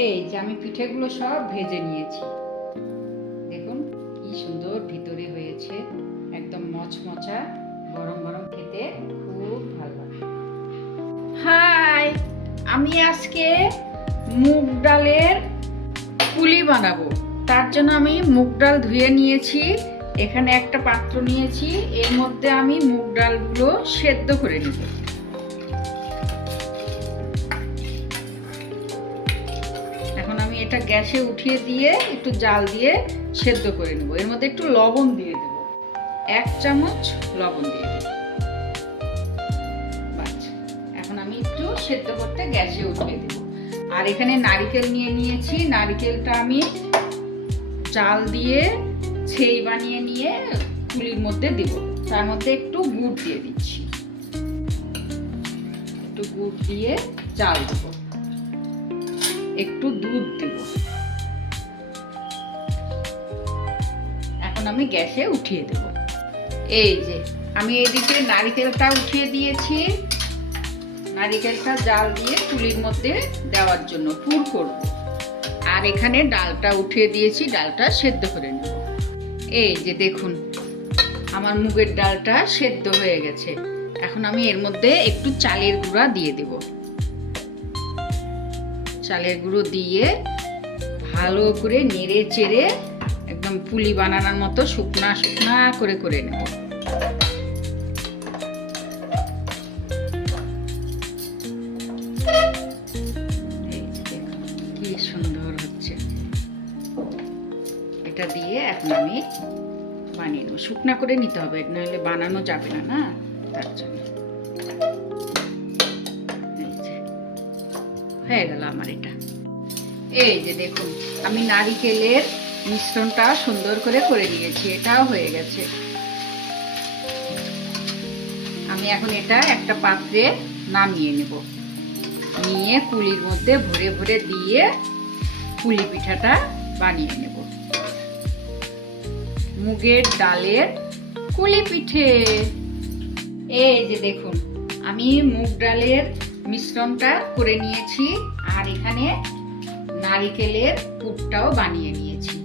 এই যে আমি পিঠেগুলো সব ভেজে নিয়েছি। দেখুন কি সুন্দর ভিতরে হয়েছে, একদম মচমচা, গরম গরম খেতে খুব ভালো লাগে। হাই, আমি আজকে মুগ ডালের পুলি বানাবো। তার জন্য আমি মুগ ডাল ধুয়ে নিয়েছি। এখানে একটা পাত্র নিয়েছি, এর মধ্যে আমি মুগ ডালগুলো সেদ্ধ করে নেব। এখন আমি এটা গ্যাসে উঠিয়ে দিয়ে একটু জাল দিয়ে সেদ্ধ করে নেব। এর মধ্যে একটু লবণ দিয়ে দেব, 1 চামচ লবণ দিয়ে দেব। এখন আমি একটু সেদ্ধ করতে গ্যাসে উঠিয়ে দেব। আর এখানে নারকেল নিয়ে নিয়েছি, নারকেলটা আমি চাল দিয়ে ছেই বানিয়ে নিয়ে পুলির মধ্যে দিব। তার মধ্যে একটু গুড় দিয়ে দিচ্ছি, একটু গুড় দিয়ে চাল দেব, একটু দুধ দেব। এখন আমি গ্যাসে উঠিয়ে দেব। এই যে আমি এদিকে নারকেলটা উঠিয়ে দিয়েছি, নারকেলটা জাল দিয়ে পুলির মধ্যে দেওয়ার জন্য পুর করব। আর এখানে ডালটা উঠিয়ে দিয়েছি, ডালটা সেদ্ধ করে নেব। এই যে দেখুন আমার মুগের ডালটা সেদ্ধ হয়ে গেছে। এখন আমি এর মধ্যে একটু চালের গুঁড়া দিয়ে দেব। চালের গুঁড়ো দিয়ে ভালো করে নেড়ে চেড়ে একদম পুলি বানানোর মতো শুকনা শুকনা করে করে নেব। কি সুন্দর হচ্ছে, এটা দিয়ে এখন আমি বানিয়ে নেব। শুকনা করে নিতে হবে, নাহলে বানানো যাবে না, না তার জন্য। হয়ে গেল আমার এটা। এই যে দেখুন আমি নারকেলের মিশ্রণটা সুন্দর করে করে নিয়েছি, এটাও হয়ে গেছে। আমি এখন এটা একটা পাত্রে নামিয়ে নেব, নিয়ে পুলির মধ্যে ভরে ভরে দিয়ে পুলি পিঠাটা বানিয়ে নেব। মুগের ডালের পুলি পিঠে। এই যে দেখুন আমি মুগ ডালের মিশ্রণটা করে নিয়েছি, আর এখানে নারকেলের পুরটাও বানিয়ে নিয়েছি।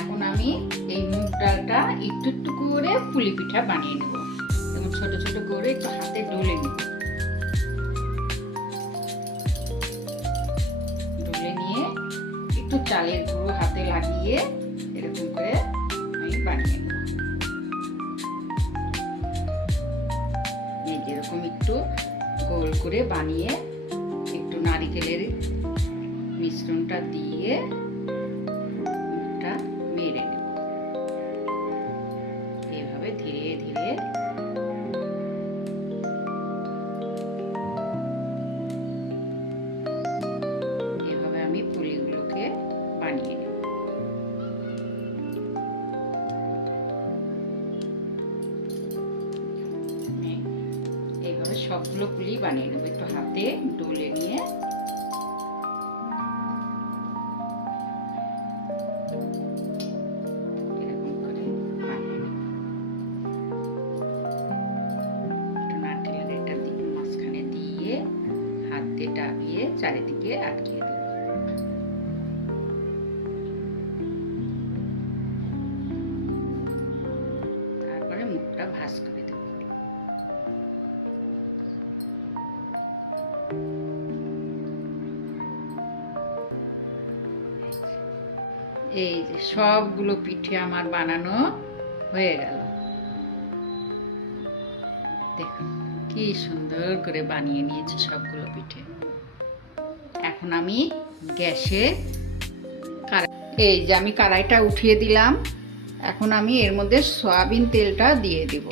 এখন আমি এই মুগ ডালটা একটু একটু করে পুলি পিঠা বানিয়ে নেব। যেমন ছোট ছোট করে একটু হাতে ডলে নেব, ডলে নিয়ে একটু চালের গুঁড়ো হাতে লাগিয়ে এরকম করে আমি বানিয়ে নেব। এই যেরকম একটু গোল করে বানিয়ে একটু নারকেলের মিশ্রণটা দিয়ে মুখটা মেরে নেব। এইভাবে ধীরে ধীরে এভাবে আমি পুলিগুলোকে বানিয়ে নেব। এইভাবে সবগুলো পুলি বানিয়ে নেব, একটু হাতে ডলে নিয়ে এরকম করে বানিয়ে নেব। একটু নারকেলের এটা মাঝখানে দিয়ে হাত দিয়ে টাবিয়ে চারিদিকে আটকিয়ে দেব। তারপরে মুখটা ভাঁজ করে দেব। এই যে সবগুলো পিঠে আমার বানানো হয়ে গেল। দেখুন কি সুন্দর করে বানিয়ে নিয়েছি সবগুলো পিঠে। এখন আমি গ্যাসে এই যে আমি কড়াইটা উঠিয়ে দিলাম। এখন আমি এর মধ্যে সয়াবিন তেলটা দিয়ে দেব,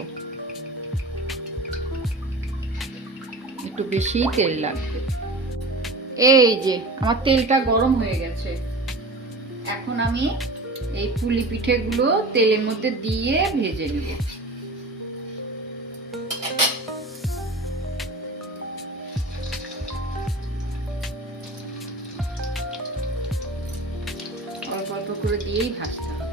একটু বেশি তেল লাগবে। এই যে আমার তেলটা গরম হয়ে গেছে। এখন আমি এই পুলি পিঠেগুলো তেলের মধ্যে দিয়ে ভেজে নেব। অল্প অল্প করে দিয়েই ভাজতে হবে।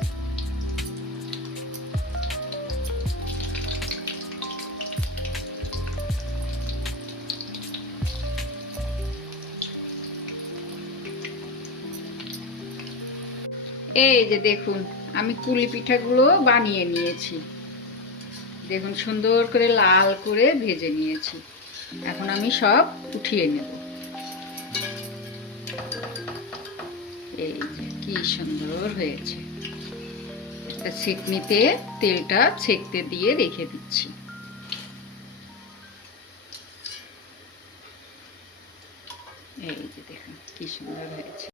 এই যে দেখুন, আমি কুলি পিঠাগুলো বানিয়ে নিয়েছি। দেখুন সুন্দর করে লাল করে ভেজে নিয়েছি। এখন আমি সব উঠিয়ে নেব। এই যে কি সুন্দর হয়েছে। একটা ছেঁকনিতে তেলটা ছেঁকতে দিয়ে রেখে দিচ্ছি। এই যে দেখুন কি সুন্দর হয়েছে।